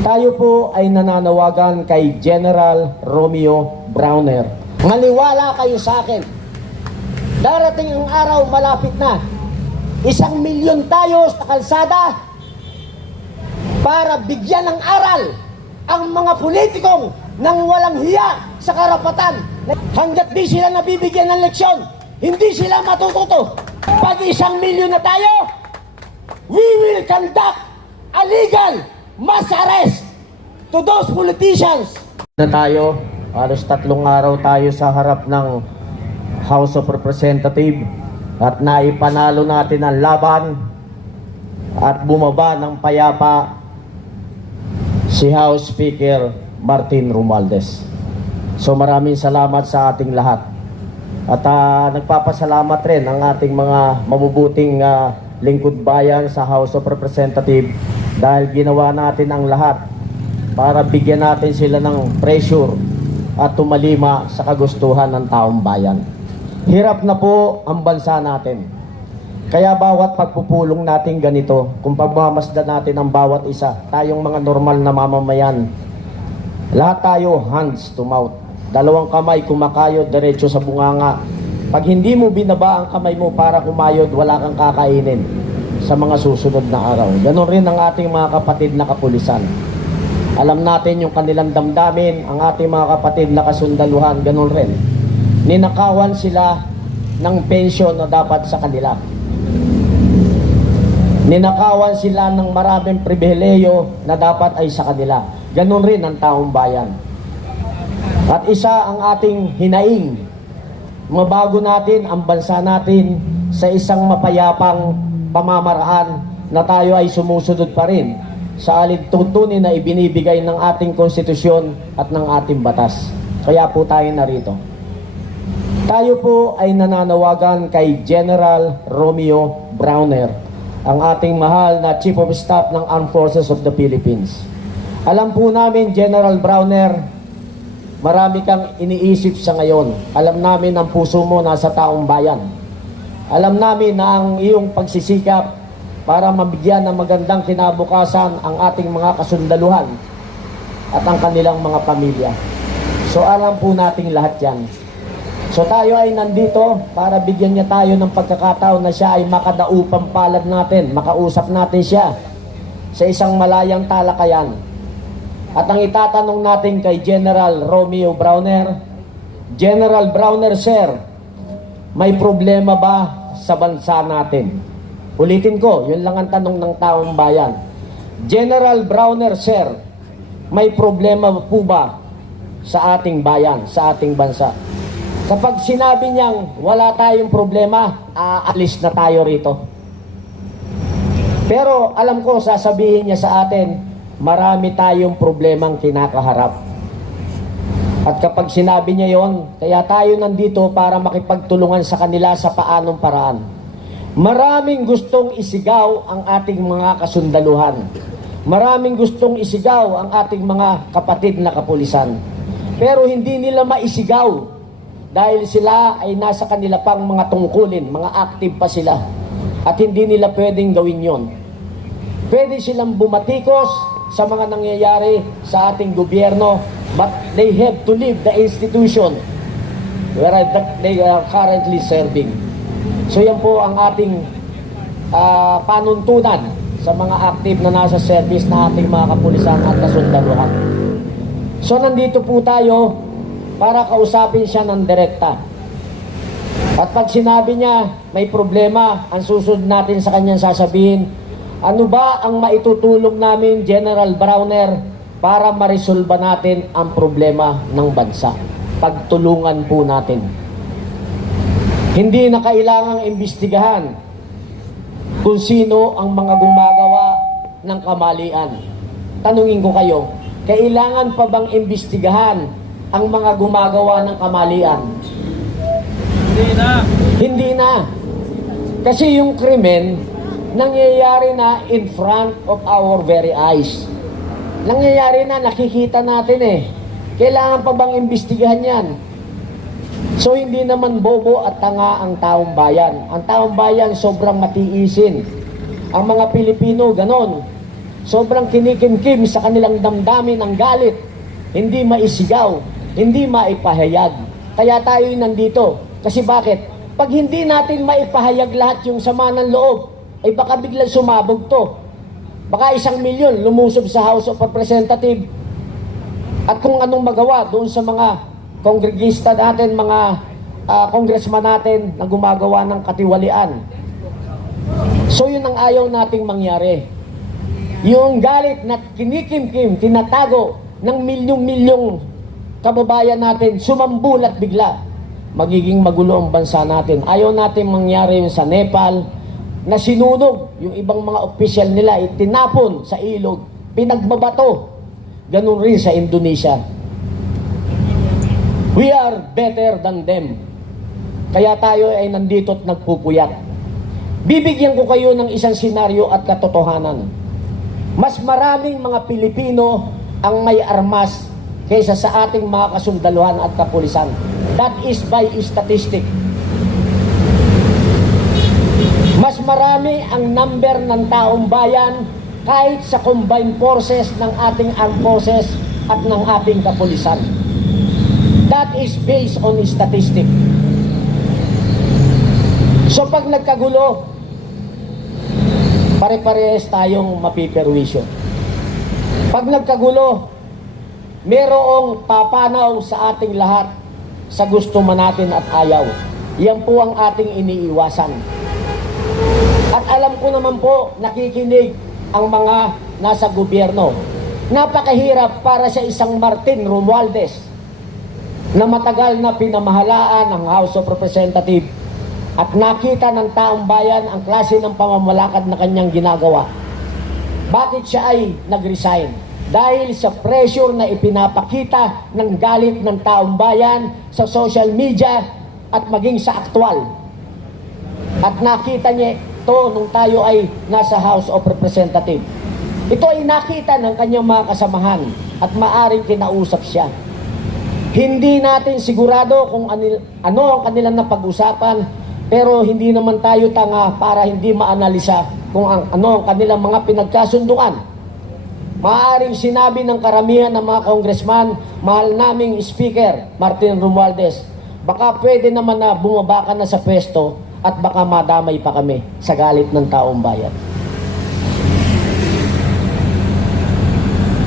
Tayo po ay nananawagan kay General Romeo Browner. Maniwala kayo sa akin. Darating ang araw, malapit na. Isang milyon tayo sa kalsada para bigyan ng aral ang mga politikong nang walang hiya sa karapatan. Hanggat di sila nabibigyan ng leksyon, hindi sila matututo. Pag isang milyon na tayo, we will conduct a legal mass arrest to those politicians. Na tayo, halos tatlong araw tayo sa harap ng House of Representative at naipanalo natin ang laban at bumaba ng payapa si House Speaker Martin Romualdez. So maraming salamat sa ating lahat. At ah, nagpapasalamat rin ang ating mga mabubuting ah, lingkod bayan sa House of Representative dahil ginawa natin ang lahat para bigyan natin sila ng pressure at tumalima sa kagustuhan ng taong bayan. Hirap na po ang bansa natin. Kaya bawat pagpupulong natin ganito, kung pagmamasdan natin ang bawat isa, tayong mga normal na mamamayan, lahat tayo hands to mouth. Dalawang kamay kumakayod diretso sa bunganga. Pag hindi mo binaba ang kamay mo para kumayod, wala kang kakainin sa mga susunod na araw. Ganon rin ang ating mga kapatid na kapulisan. Alam natin yung kanilang damdamin, ang ating mga kapatid na kasundaluhan, ganon rin. Ninakawan sila ng pensyon na dapat sa kanila. Ninakawan sila ng maraming pribileyo na dapat ay sa kanila. Ganon rin ang taong bayan. At isa ang ating hinaing, mabago natin ang bansa natin sa isang mapayapang pamamaraan na tayo ay sumusunod pa rin sa alid tuntunin na ibinibigay ng ating konstitusyon at ng ating batas. Kaya po tayo narito. Tayo po ay nananawagan kay General Romeo Browner, ang ating mahal na Chief of Staff ng Armed Forces of the Philippines. Alam po namin, General Browner, marami kang iniisip sa ngayon. Alam namin ang puso mo nasa taong bayan. Alam namin na ang iyong pagsisikap para mabigyan ng magandang kinabukasan ang ating mga kasundaluhan at ang kanilang mga pamilya. So alam po nating lahat yan. So tayo ay nandito para bigyan niya tayo ng pagkakataon na siya ay makadaupang palad natin, makausap natin siya sa isang malayang talakayan. At ang itatanong natin kay General Romeo Browner, General Browner, sir, may problema ba sa bansa natin? Ulitin ko, yun lang ang tanong ng taong bayan. General Browner, sir, may problema po ba sa ating bayan, sa ating bansa? Kapag sinabi niyang wala tayong problema, aalis na tayo rito. Pero alam ko, sasabihin niya sa atin, marami tayong problemang kinakaharap. At kapag sinabi niya yon, kaya tayo nandito para makipagtulungan sa kanila sa paanong paraan. Maraming gustong isigaw ang ating mga kasundaluhan. Maraming gustong isigaw ang ating mga kapatid na kapulisan. Pero hindi nila maisigaw dahil sila ay nasa kanila pang mga tungkulin, mga active pa sila. At hindi nila pwedeng gawin yon. Pwede silang bumatikos sa mga nangyayari sa ating gobyerno, but they have to leave the institution where they are currently serving. So yan po ang ating ah, panuntunan sa mga active na nasa service na ating mga kapulisan at kasundaluhan. So nandito po tayo para kausapin siya ng direkta. At pag sinabi niya may problema, ang susunod natin sa kanyang sasabihin, ano ba ang maitutulong namin, General Browner, para marisolba natin ang problema ng bansa? Pagtulungan po natin. Hindi na kailangang imbestigahan kung sino ang mga gumagawa ng kamalian. Tanungin ko kayo, kailangan pa bang imbestigahan ang mga gumagawa ng kamalian? Hindi na. Hindi na. Kasi yung krimen, nangyayari na in front of our very eyes. Nangyayari na, nakikita natin eh. Kailangan pa bang imbestigahan yan? So hindi naman bobo at tanga ang taong bayan. Ang taong bayan sobrang matiisin. Ang mga Pilipino ganon. sobrang kinikimkim sa kanilang damdamin ng galit, hindi maisigaw, hindi maipahayag. Kaya tayo nandito. Kasi bakit? Pag hindi natin maipahayag lahat yung sama ng loob, ay baka biglang sumabog to. Baka isang milyon lumusob sa House of Representatives at kung anong magawa doon sa mga kongregista natin, mga ah, congressman natin na gumagawa ng katiwalian. So yun ang ayaw nating mangyari. Yung galit na kinikimkim, tinatago ng milyong-milyong kababayan natin, sumambulat bigla. Magiging magulo ang bansa natin. Ayaw natin mangyari yung sa Nepal, na sinunog yung ibang mga opisyal nila, itinapon sa ilog, pinagbabato. Ganun rin sa Indonesia. We are better than them. Kaya tayo ay nandito at nagpupuyat. Bibigyan ko kayo ng isang senaryo at katotohanan. Mas maraming mga Pilipino ang may armas kaysa sa ating mga kasundaluhan at kapulisan. That is by statistic. Mas marami ang number ng taong bayan kahit sa combined forces ng ating armed forces at ng ating kapulisan. That is based on statistic. So pag nagkagulo, pare-parehas tayong mapiperwisyo. Pag nagkagulo, merong papanaw sa ating lahat sa gusto man natin at ayaw. Yan po ang ating iniiwasan. At alam ko naman po, nakikinig ang mga nasa gobyerno. Napakahirap para sa isang Martin Romualdez na matagal na pinamahalaan ng House of Representatives at nakita ng taong bayan ang klase ng pamamalakad na kanyang ginagawa. Bakit siya ay nag-resign? Dahil sa pressure na ipinapakita ng galit ng taong bayan sa social media at maging sa aktwal. At nakita niya ito nung tayo ay nasa House of Representatives. Ito ay nakita ng kanyang mga kasamahan at maaring kinausap siya. Hindi natin sigurado kung anil, ano ang kanilang napag-usapan, pero hindi naman tayo tanga para hindi maanalisa kung ang, ano ang kanilang mga pinagkasunduan. Maaring sinabi ng karamihan ng mga congressman, mahal naming speaker, Martin Romualdez, baka pwede naman na bumaba ka na sa pwesto at baka madamay pa kami sa galit ng taong bayan.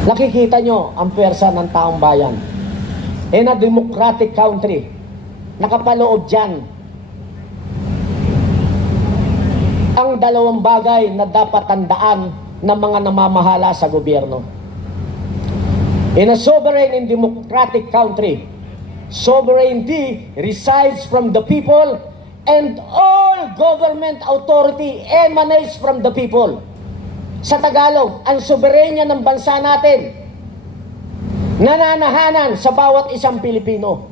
Nakikita nyo ang pwersa ng taong bayan. In a democratic country, nakapaloob dyan ang dalawang bagay na dapat tandaan ng mga namamahala sa gobyerno. In a sovereign and democratic country, sovereignty resides from the people and all government authority emanates from the people. Sa Tagalog, ang soberenya ng bansa natin nananahanan sa bawat isang Pilipino.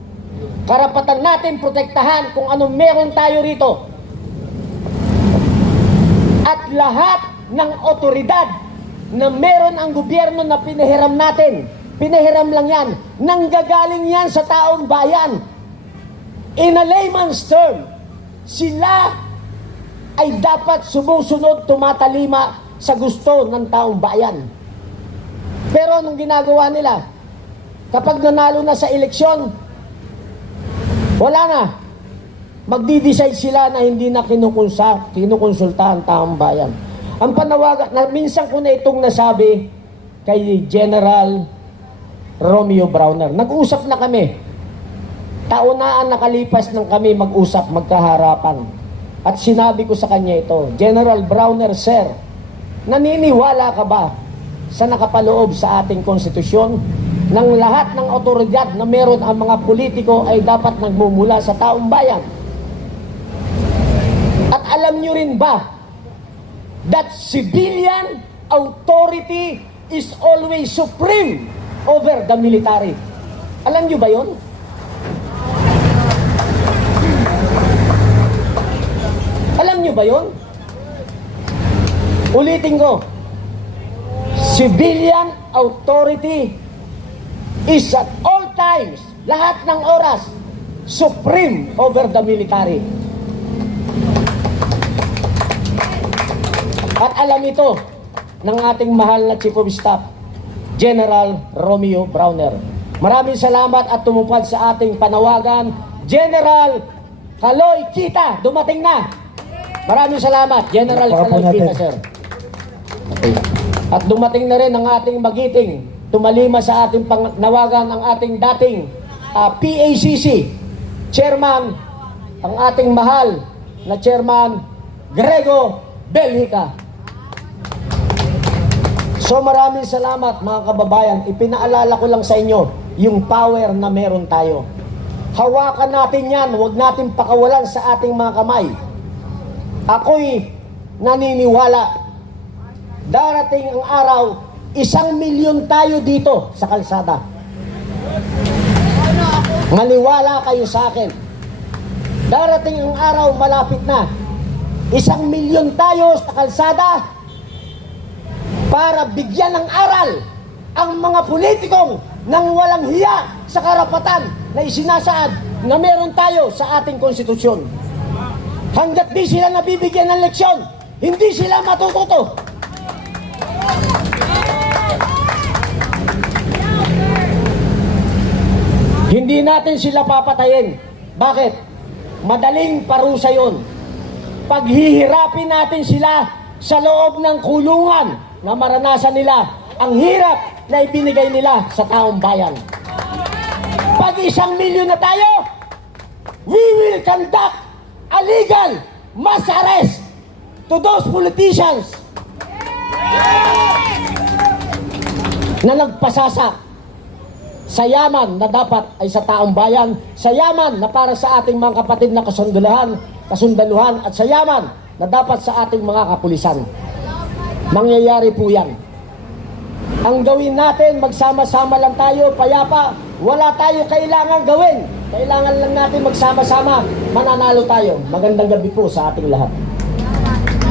Karapatan natin protektahan kung anong meron tayo rito. At lahat ng otoridad na meron ang gobyerno na pinahiram natin, pinahiram lang yan, nanggagaling yan sa taong bayan. In a layman's term, sila ay dapat sumusunod, tumatalima sa gusto ng taong bayan. Pero anong ginagawa nila? Kapag nanalo na sa eleksyon, wala na. Magdi-decide sila na hindi na kinukonsa, kinukonsulta ang taong bayan. Ang panawagan, na minsan ko na itong nasabi kay General Romeo Browner. Nag-usap na kami. Taunaan nakalipas ng kami mag-usap, magkaharapan. At sinabi ko sa kanya ito, General Browner, Sir, naniniwala ka ba sa nakapaloob sa ating konstitusyon ng lahat ng otoridad na meron ang mga politiko ay dapat nagmumula sa taong bayan? At alam nyo rin ba that civilian authority is always supreme over the military? Alam nyo ba yon? Alam nyo ba yon? Ulitin ko. Civilian authority is at all times, lahat ng oras, supreme over the military. At alam ito ng ating mahal na Chief of Staff, General Romeo Browner. Maraming salamat at tumupad sa ating panawagan, General Kaloy Kita, dumating na. Maraming salamat, General. Kita, sir. Okay. At dumating na rin ang ating magiting, tumalima sa ating panawagan ang ating dating ah, PACC, Chairman, ang ating mahal na Chairman Grego Belhica. So maraming salamat mga kababayan. Ipinaalala ko lang sa inyo yung power na meron tayo. Hawakan natin yan, huwag natin pakawalan sa ating mga kamay. Ako'y naniniwala darating ang araw, isang milyon tayo dito sa kalsada. Maniwala kayo sa akin. Darating ang araw, malapit na. Isang milyon tayo sa kalsada para bigyan ng aral ang mga politikong nang walang hiya sa karapatan na isinasaad na meron tayo sa ating konstitusyon. Hanggat di sila nabibigyan ng leksyon, hindi sila matututo. Hindi natin sila papatayin. Bakit? Madaling parusa yon. Paghihirapin natin sila sa loob ng kulungan na maranasan nila ang hirap na ibinigay nila sa taong bayan. Pag isang milyon na tayo, we will conduct a legal mass arrest to those politicians na nagpasasak sa yaman na dapat ay sa taong bayan, sa yaman na para sa ating mga kapatid na kasundaluhan, kasundaluhan at sa yaman na dapat sa ating mga kapulisan. Mangyayari po yan. Ang gawin natin, magsama-sama lang tayo, payapa, wala tayo kailangan gawin. Kailangan lang natin magsama-sama, mananalo tayo. Magandang gabi po sa ating lahat.